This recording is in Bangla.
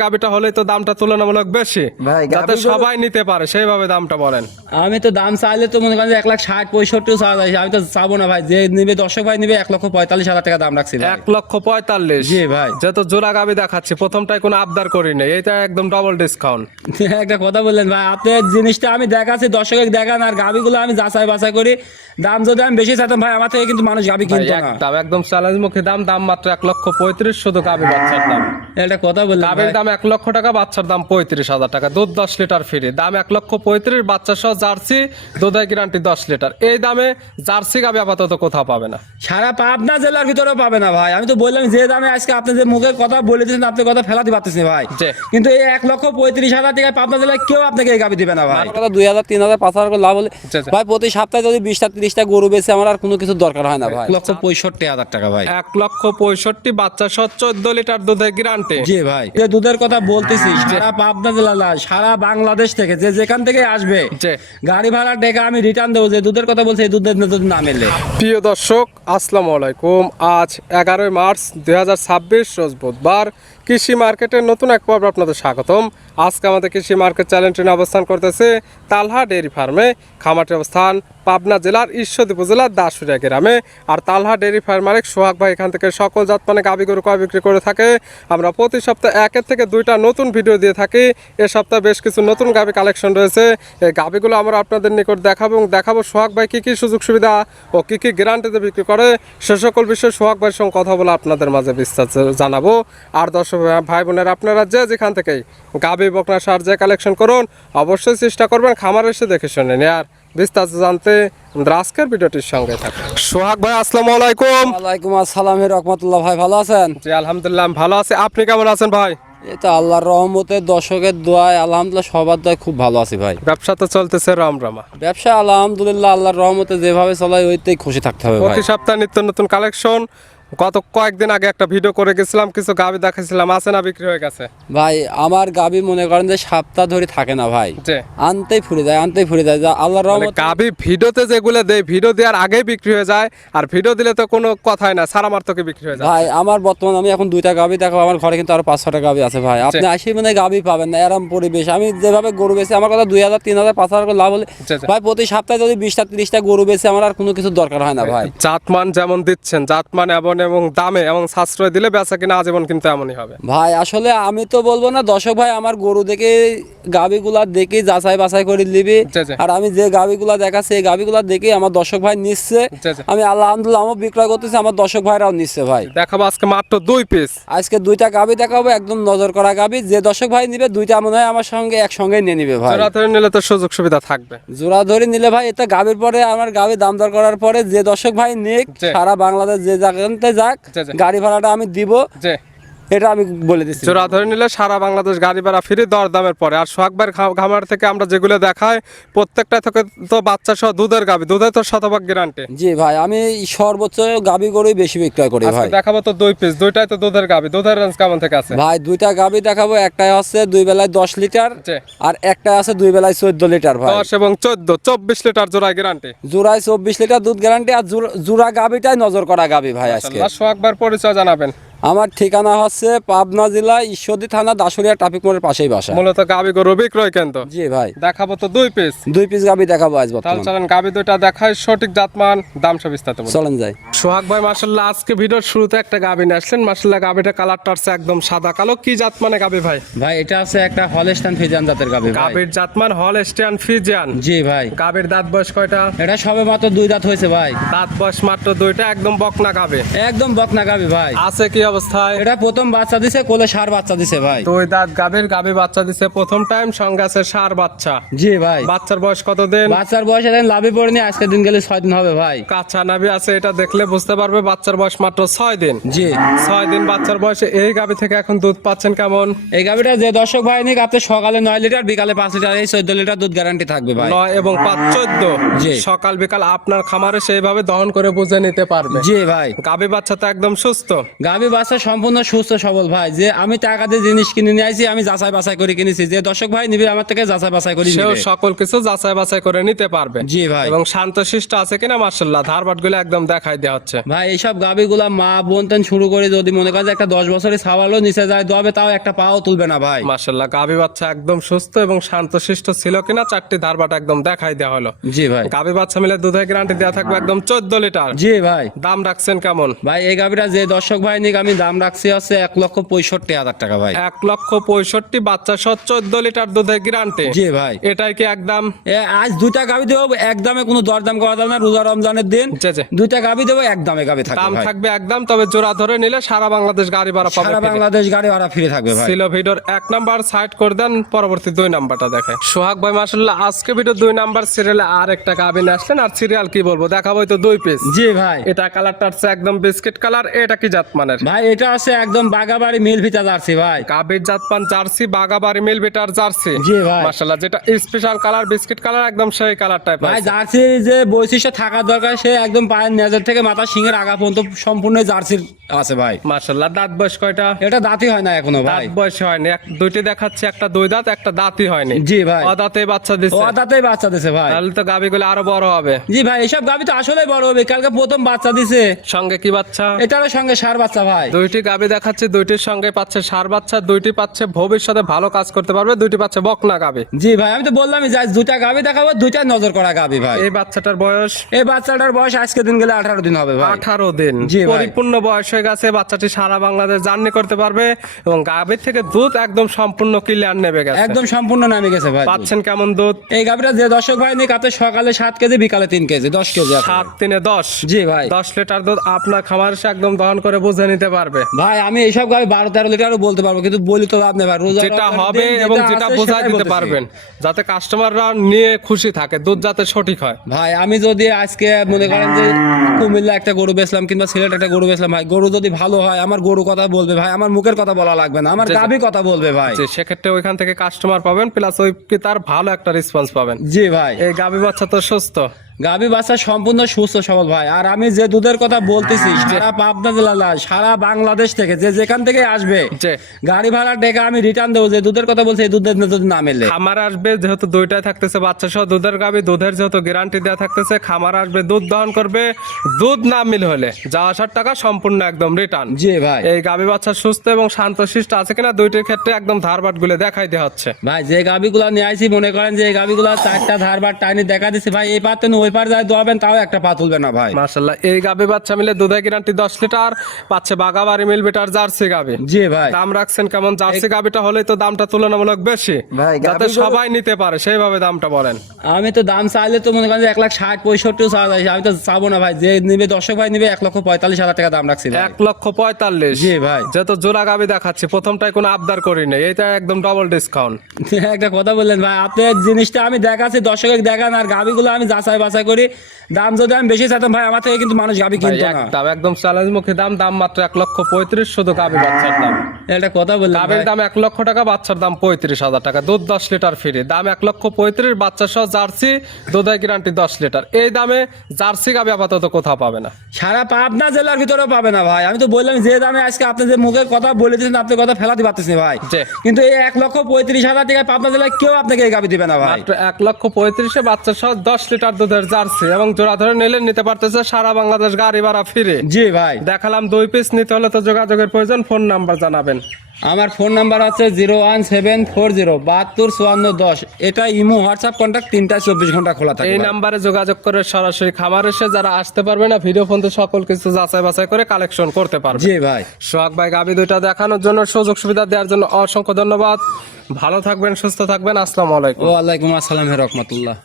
গাবিটা হলে তো দামটা তুলনামূলক বেশি ভাই, যাতে সবাই নিতে পারে সেইভাবে দামটা বলেন। আমি তো দাম চাইলে তো মনে করেন 1,60,65 চাওয়া যায়, আমি তো চাবো না ভাই। যে নিবে দর্শক ভাই নিবে 1,45,000 টাকা দাম রাখছি ভাই। 1,45,000। জি ভাই। যেহেতু জোড়া গাবি দেখাচ্ছি, প্রথমটাই কোনো আবদার করি নাই, এটা একদম ডবল ডিসকাউন্ট। একটা কথা বললেন ভাই, আপনার জিনিসটা আমি দেখাচ্ছি, দর্শকের দেখান, আর গাবিগুলো আমি যাচাই বাছাই করি। দাম যদি আমি বেশি চাইতাম ভাই, আমার থেকে কিন্তু মানুষ গাবি কিনতো না। একদম চ্যালেঞ্জ মুখী দাম মাত্র 1,35,000 শুধু গাবি বাচ্চার দাম। একটা কথা বললেন গাবির ভাই, দাম 1 লক্ষ টাকা, বাচ্চার দাম 35,000 টাকা, দুধ 10 লিটার ফ্রি। দাম 1,35,000, বাচ্চা সহ জার্সি, দুধের গ্যারান্টি 10 লিটার। এই দামে জার্সি গাবি আপাতত কোথাও পাবে না, সারা পাবনা জেলার ভিতরেও পাবে না ভাই। আমি তো বললাম যে দামে আজকে আপনি যে মুখের কথা বলে দিয়েছেন, আপনি কথা ফেলাতে পারতেছেন ভাই। জি। কিন্তু এই 1,35,000 টাকায় পাবনা জেলায় কেউ আপনাকে এই গাবি দিবে না ভাই। 2,000, 3,000, 5,000 করে লাভ হলে জি, জি। ভাই প্রতি সপ্তাহে যদি 20টা 30টা গরু বেচে আমার আর কোনো কিছু দরকার হয় না ভাই। 1,65,000 টাকা ভাই। 1,65,000, বাচ্চা সহ 14 লিটার দুধের গ্যারান্টি। জি ভাই, যে দুধের কথা বলতেছি সারা পাবনা জেলা না, সারা বাংলাদেশ থেকে যে যেখান থেকে আসবে জি। গাড়ি ভাড়া টাকা আমি রিটার্ন দেবো। যে দুধের কথা বলছে এই দুধের যদি না মেলে। প্রিয় দর্শক, আসসালামু আলাইকুম। আজ 11 মার্চ 2026 রোজ বুধবার। কৃষি মার্কেটের নতুন এক পর্ব আপনাদের স্বাগতম। আজকে আমাদের কৃষি মার্কেট চ্যানেলটি অবস্থান করতেছে তালহা ডেয়ারি ফার্মে। খামারটির অবস্থান পাবনা জেলার ঈশ্বরদী উপজেলার দাসুরিয়া গ্রামে। আর তালহা ডেয়ারি ফার্ম মালিক সোহাগ ভাই এখান থেকে সকল জাত মানে গাভী গরু ক্রয় বিক্রি করে থাকে। আমরা প্রতি সপ্তাহে 1 থেকে 2টা নতুন ভিডিও দিয়ে থাকি। এ সপ্তাহে বেশ কিছু নতুন গাভী কালেকশন রয়েছে। এই গাভীগুলো আমরা আপনাদের নিকট দেখাবো এবং দেখাবো সোহাগ ভাই কী কী সুযোগ সুবিধা ও কী কী গ্যারান্টিতে বিক্রি করে। সে সকল বিষয়ে সোহাগ ভাইয়ের সঙ্গে কথা বলে আপনাদের মাঝে বিস্তারিত জানাবো। আর দর্শক ভাই বোনেরা, আপনারা যে যেখান থেকেই গাভী বকনা সার যে কালেকশন করুন, অবশ্যই চেষ্টা করবেন খামারে এসে দেখে শুনে নিয়ে। আর বিস্তারিত জানতে আমাদের আজকের ভিডিওটির সঙ্গে থাকুন। সোহাগ ভাই আসসালামু আলাইকুম। ওয়ালাইকুম আসসালাম রহমতুল্লাহ। ভাই ভালো আছেন? জি আলহামদুলিল্লাহ আমি ভালো আছি, আপনি কেমন আছেন ভাই? এই তো আল্লাহর রহমতে দর্শকের দোয়ায় আলহামদুলিল্লাহ সবার দোয়ায় খুব ভালো আছি ভাই। ব্যবসা তো চলতেছে রমরমা। ব্যবসা আলহামদুলিল্লাহ আল্লাহর রহমতে যেভাবে চলাই ওইতেই খুশি থাকতে হবে ভাই। প্রতি সপ্তাহে নিত্য নতুন কালেকশন। গত কয়েকদিন আগে একটা ভিডিও করে গেছিলাম, কিছু গাভী দেখাইছিলাম, আছে না বিক্রি হয়ে গেছে? ভাই আমার গাবি মনে করেন যে সপ্তাহ ধরে থাকে না ভাই, জি। আনতেই ফুরে যায় যা আল্লাহর মানে রহমতে। গাভী ভিডিওতে যেগুলো দেয়, ভিডিও দেওয়ার আগেই বিক্রি হয়ে যায়। আর ভিডিও দিলে তো কোনো কথাই না, সারা মার্তকে বিক্রি হয়ে যায়। ভাই আমার বর্তমান আমি এখন 2টা গাবি দেখাবো, আমার ঘরে কিন্তু আরো 5-6টা গাবি আছে ভাই। আপনি আসি মানে গাবি পাবেন না এরম পরিবেশ। আমি যেভাবে গরু বেচি আমার কথা 2,000, 3,000, 5,000 করে লাভ হলে জি, জি। ভাই প্রতি সপ্তাহে যদি 20টা 30টা গরু বেচে আমার আর কোনো কিছু দরকার হয় না ভাই। জাতমান যেমন দিচ্ছেন, জাতমান এবং দামে এবং সাশ্রয় দিলে বেচা কিনা আজীবন কিন্তু এমনই হবে ভাই আসলে আমি তো বলবো না, দর্শক ভাই আমার গরু দেখে গাবিগুলা দেখে যাচাই বাছাই করে নিবি। জি, জি। আর আমি যে গাবিগুলা দেখাচ্ছি এই গাবিগুলা দেখে আমার দর্শক ভাই নিচ্ছে। জি, জি। আমি আলহামদুলিল্লাহ আমার বিক্রয় করতেছি, আমার দর্শক ভাইরাও নিচ্ছে ভাই। দেখাবো আজকে মাত্র 2 পিস। আজকে 2টা গাবি দেখাবো, একদম নজর করা গাবি। যে দর্শক ভাই নিবে 2টা মনে হয় আমার সঙ্গে একসঙ্গে নিয়ে নিবে ভাই। জোড়া ধরে নিলে তো সুযোগ সুবিধা থাকবে। জোড়া ধরে নিলে ভাই এটা গাবির পরে আমার গাবি দাম দর করার পরে যে দর্শক ভাই নিক, জি। সারা বাংলাদেশ যে জায়গাতে যাক, জি, জি। গাড়ি ভাড়াটা আমি দিব, যে এটা আমি বলে দিচ্ছি। জোড়া ধরে নিলে সারা বাংলাদেশ গাড়ি ভাড়া ফ্রি দর দামের পরে। আর সোহাগবার খামার থেকে আমরা যেগুলো দেখাই প্রত্যেকটা থেকে তো বাচ্চা সহ দুধের গাবি, দুধের তো শতভাগ গ্যারান্টি। জি ভাই, আমি সর্বোচ্চ গাবি গরুই বেশি বিক্রয় করি ভাই। দেখাবো তো 2 পিস, দুইটাই তো দুধের গাবি। দুধের রেঞ্জ কেমন থেকে আছে ভাই 2টা গাবি দেখাবো, একটাই হচ্ছে 2 বেলায় 10 লিটার, জি। আর একটা আছে 2 বেলায় 14 লিটার ভাই। 10 এবং 14, 24 লিটার জোড়া গ্যারান্টি। জোড়ায় 24 লিটার দুধ গ্যারান্টি। আর জোড়া গাবিটাই নজর করা গাবি ভাই আজকে। সোহাগবার পরিচয় জানাবেন। আমার ঠিকানা হচ্ছে পাবনা জেলা ঈশ্বরদী থানা দাসুরিয়া ট্রাফিক মোড়ের পাশেই বাসা। মূলত গাবি গরু বিক্রয় কেন্দ্র। জি ভাই, দেখাবো তো 2 পিস। 2 পিস গাবি দেখাবো আজ তাহলে বর্তমানে। চলেন গাবি দুইটা দেখাই, সঠিক জাতমান দাম সব বিস্তারিত বলুন। চলেন যাই। সোহাগ ভাই মাশাআল্লাহ আজকে ভিডিওর শুরুতে একটা গাবি নিয়ে আসলেন। মাশাআল্লাহ গাবিটা কালারটা আছে একদম সাদা কালো। কি জাত মানে গাবি ভাই? ভাই এটা আছে একটা হলস্টাইন ফ্রিজিয়ান জাতের গাবি ভাই। গাবির জাতমান হলস্টিয়ান ফ্রিজিয়ান। জি ভাই, গাবির দাঁত বয়স কয়টা? এটা সবে মাত্র 2 দাঁত হয়েছে ভাই। দাঁত বয়স মাত্র 2টা, একদম বকনা গাবে। একদম বকনা গাবি ভাই। আছে কি অবস্থায়? এটা প্রথম বাচ্চা দিছে, কোলে ষাঁড় বাচ্চা দিছে ভাই। 2 দাঁত গাবির, গাবি বাচ্চা দিছে প্রথম টাইম, সঙ্গে আছে ষাঁড় বাচ্চা। জি ভাই, বাচ্চার বয়স কতদিন? বাচ্চার বয়স এখন লাভে পড়েনি, আজকে দিন গেলে 6 দিন হবে ভাই। কাঁচা নাভি আছে, এটা দেখলে বুঝতে পারবে বাচ্চার বয়স মাত্র 6 দিন। জি, 6 দিন বাচ্চার বয়সে এই গাবি থেকে এখন দুধ পাচ্ছেন কেমন? এই গাবিটা যে দর্শক ভাই নিক, আপনি সকালে 9 লিটার, বিকালে 5 লিটার, এই 14 লিটার দুধ গ্যারান্টি থাকবে ভাই। 9 এবং 5, 14। জি। সকাল বিকাল আপনার খামারে সেইভাবে দহন করে বুঝে নিতে পারবে। জি ভাই, গাবি বাচ্চা তো একদম সুস্থ। গাবি বাচ্চা সম্পূর্ণ সুস্থ সবল ভাই, যে আমি টাকা দিয়ে জিনিস কিনে নিয়ে আইছি, আমি যাচাই বাছাই করে কিনেছি, যে দর্শক ভাই নিবে আমার থেকে যাচাই বাছাই করে সেও নিবে। সকল কিছু যাচাই বাছাই করে নিতে পারবে। জি ভাই। এবং শান্তশিষ্ট আছে কিনা মাশাআল্লাহ, ধারবাট গুলো একদম দেখাই দেওয়া হচ্ছে। ভাই এইসব গাবিগুলা মা বোন তেন শুরু করে যদি মনে করেন যে একটা 10 বছরের ছাওয়ালও নিচে যায় দবে, তাও একটা পাও তুলবে না ভাই। মাশাআল্লাহ, গাভী বাচ্চা একদম সুস্থ এবং শান্তশিষ্ট ছিল কিনা চারটি ধারবাট একদম দেখাই দেওয়া হলো। জি ভাই। গাভী বাচ্চা মিলে দুধের গ্যারান্টি দেওয়া থাকবে একদম 14 লিটার। জি ভাই। দাম রাখছেন কেমন? ভাই এই গাবিটা যে দর্শক ভাই নিক আমি দাম রাখছি হচ্ছে 1,65,000 টাকা ভাই। 1,65,000 বাচ্চা সহ 14 লিটার দুধের গ্যারান্টি। জি ভাই। এটাই কি একদম? আজ দুইটা গাবি দেবো একদমে, কোনো দরদাম করা যাবে না, রোজা রমজানের দিন জি জি। দুইটা গাবি দেবো একদমে, গাবি থাকবে দাম ভাই। থাকবে একদম, তবে জোড়া ধরে নিলে সারা বাংলাদেশ গাড়ি ভাড়া পাবে। সারা বাংলাদেশ গাড়ি ভাড়া ফিরে থাকবে ভাই। ছিল ভিডিওর 1 নাম্বার সাইড করে দেন, পরবর্তী 2 নাম্বারটা দেখে। সোহাগ ভাই মাশাআল্লাহ আজকে ভিডিও 2 নাম্বার সিরিয়ালে আর একটা গাভী নিয়ে আসলেন। আর সিরিয়াল কি বলবো, দেখাবো তো 2 পিস। জি ভাই। এটা কালারটা হচ্ছে একদম বিস্কিট কালার। এটা কি জাত মানের? ভাই এটা আছে একদম বাগাবাড়ি মিল ভিটা জার্সি ভাই। গাভীর জাত পান জার্সি, বাগাবাড়ি মিল বিটার জার্সি। জি ভাই। মাশাআল্লাহ, যেটা স্পেশাল কালার বিস্কিট কালার, একদম সেই কালারটাই ভাই পাই। জার্সির যে বৈশিষ্ট্য থাকার দরকার, সে একদম পায়ের নেজর থেকে মাথা সিংহের আগা পর্যন্ত সম্পূর্ণ জার্সির আছে ভাই। মাশাআল্লাহ, দাঁত বয়স কয়টা? এটা দাঁতই হয় না এখনো ভাই। দাঁত বয়স হয়নি, দুইটি দেখাচ্ছে, একটা 2 দাঁত, একটা দাঁতই হয়নি। জি ভাই। অদাঁতে বাচ্চা দিছে। ও দাঁতেই বাচ্চা দিছে ভাই। তাহলে তো গাভীগুলো আরো বড় হবে। জি ভাই, এসব গাভি তো আসলে বড় হবে, কালকে প্রথম বাচ্চা দিছে। সঙ্গে কি বাচ্চা? এটারও সঙ্গে সার বাচ্চা ভাই। দুইটি গাভী দেখাচ্ছে, দুইটির সঙ্গে পাচ্ছে ষাঁড় বাচ্চা, দুইটি পাচ্ছে ভবিষ্যতে ভালো কাজ করতে পারবে, দুইটি পাচ্ছে বকনা গাভী। জি ভাই, আমি তো বললামই যাই দুইটা গাভি দেখাবো, দুইটা নজর করা গাভি ভাই। এই বাচ্চাটার বয়স? এই বাচ্চাটার বয়স আজকে দিন গেলে 18 দিন হবে ভাই। 18 দিন। জি ভাই। পরিপূর্ণ বয়স হয়ে গেছে, বাচ্চাটি সারা বাংলাদেশ জার্নি করতে পারবে এবং গাভীর থেকে দুধ একদম সম্পূর্ণ ক্লিয়ার নেবে গেছে। একদম সম্পূর্ণ নামে গেছে ভাই। পাচ্ছেন কেমন দুধ? এই গাভিটা যে দর্শক ভাই নিক আপনি সকালে 7 কেজি, বিকালে 3 কেজি, 10 কেজি আছে। 7 3 10। জি ভাই। 10 লিটার দুধ আপনার খামার এসে একদম দহন করে বুঝে নিতে পারবে। ভাই আমি এইসব গাভি 12-13 লিটারও বলতে পারবো, কিন্তু বলি তো লাভ নেই ভাই। রোজা যেটা রমজানের হবে দিন এবং যেটা যেটা আছে বোঝাই সেটাই দিতে বলতেছি। পারবেন, যাতে কাস্টমাররা নিয়ে খুশি থাকে, দুধ যাতে সঠিক হয়। ভাই আমি যদি আজকে মনে করেন যে কুমিল্লা একটা গরু বেচলাম কিংবা সিলেট একটা গরু বেচলাম ভাই, গরু যদি ভালো হয় আমার গরু কথা বলবে ভাই, আমার মুখের কথা বলা লাগবে না, আমার গাভি কথা বলবে ভাই। যে সেক্ষেত্রে ওইখান থেকে কাস্টমার পাবেন, প্লাস ওই কি তার ভালো একটা রেসপন্স পাবেন। জি ভাই। এই গাভী বাচ্চা তো সুস্থ। গাভী বাচ্চা সম্পূর্ণ সুস্থ সবল ভাই। আর আমি যে দুধের কথা বলতেছি, সারা পাবনা জেলা না, সারা বাংলাদেশ থেকে যে যেখান থেকে আসবে যে গাড়ি ভাড়া টাকা আমি রিটার্ন দেবো। যে দুধের কথা বলছি এই দুধের যদি না মেলে, খামার আসবে, যেহেতু দুইটাই থাকতেছে বাচ্চা সহ দুধের গাভী, দুধের যেহেতু গ্যারান্টি দেওয়া থাকতেছে, খামার আসবে, দুধ দহন করবে, দুধ না মিল হলে যা আসার টাকা সম্পূর্ণ একদম রিটার্ন। জি ভাই। এই গাভী বাচ্চা সুস্থ এবং শান্তশিষ্ট আছে কিনা দুইটির ক্ষেত্রে একদম ধারবাট গুলো দেখাই দেওয়া হচ্ছে। ভাই যে গাভিগুলা নিয়ে আইছি মনে করেন যে এই গাভিগুলা 4টা ধারবার টাইনি দেখা দিছি ভাই, এই পাতেন ওই পার যায় দোয়াবেন তাও একটা পা তুলবে না ভাই। মাশাআল্লাহ, এই গাভী বাচ্চা মিলে দুধের গ্যারান্টি 10 লিটার পাচ্ছে, বাগাবাড়ি মিল বিটার জার্সি গাভী। জি ভাই। দাম রাখছেন কেমন? জার্সি গাভীটা হলেই তো দামটা তুলনামূলক বেশি, ভাই, যাতে গাভী গরু- সবাই নিতে পারে সেইভাবে দামটা বলেন। আমি তো দাম চাইলে তো মনে করেন যে 1,60,65 চাওয়া যায়, আমি তো চাবো না ভাই। যে নিবে দর্শক ভাই নিবে 1,45,000 টাকা দাম রাখছি ভাই। 1,45,000। জি ভাই। যেহেতু জোড়া গাভী দেখাচ্ছি, প্রথমটাই কোনো আবদার করি নাই, এইটা একদম ডাবল ডিসকাউন্ট। একটা কথা বললেন ভাই, আপনার জিনিসটা আমি দেখাচ্ছি, দর্শকের দেখান, আর গাভিগুলো আমি যাচাই বাছাই করি। দাম যদি আমি বেশি চাইতাম ভাই, আমার থেকে কিন্তু মানুষ গাভি কিনতো না। একদম চ্যালেঞ্জ মুখী দাম মাত্র 1,35,000 শুধু গাভী বাচ্চার দাম। একটা কথা বললেন গাভীর ভাই। দাম 1 লক্ষ টাকা, বাচ্চার দাম 35,000 টাকা, দুধ 10 লিটার ফ্রি, দাম 1,35,000, বাচ্চা সহ জার্সি, দুধের গ্যারান্টি 10 লিটার। এই দামে জার্সি গাভী আপাতত কোথাও পাবে না, সারা পাবনা জেলার ভিতরেও পাবে না ভাই। আমি তো বললাম যে দামে আজকে আপনি যে মুখের কথা বলে দিয়েছেন, আপনি কথা ফেলাতে পারতেছেন ভাই। জি। কিন্তু এই 1,35,000 টাকা পাবনা জেলায় কেউ আপনাকে এই গাভি দিবে না ভাই। মাত্র 1,35,000 বাচ্চা সহ 10 লিটার দুধের জার্সি এবং জোড়া ধরে নিলে নিতে পারতেছে সারা বাংলাদেশ গাড়ি ভাড়া ফিরে। জি ভাই। দেখালাম 2 পিস, নিতে হলে তো যোগাযোগের প্রয়োজন। ফোন নাম্বার জানাবেন। আমার ফোন নাম্বার আছে 01740 725410। এটা ইমো হোয়াটসঅ্যাপ কন্ট্যাক্ট 3টা 24 ঘন্টা খোলা থাকে এই ভাই। নাম্বারে যোগাযোগ করে সরাসরি খামার এসে যারা আসতে পারবে না, ভিডিও ফোন তো সকল কিছু যাচাই বাছাই করে কালেকশন করতে পারবে। জি ভাই। সোহাগ ভাই গাভী দুইটা দেখানোর জন্য, সুযোগ সুবিধা দেওয়ার জন্য অসংখ্য ধন্যবাদ। ভালো থাকবেন, সুস্থ থাকবেন। আসসালামু আলাইকুম। ওয়ালাইকুম আসসালাম রহমতুল্লাহ।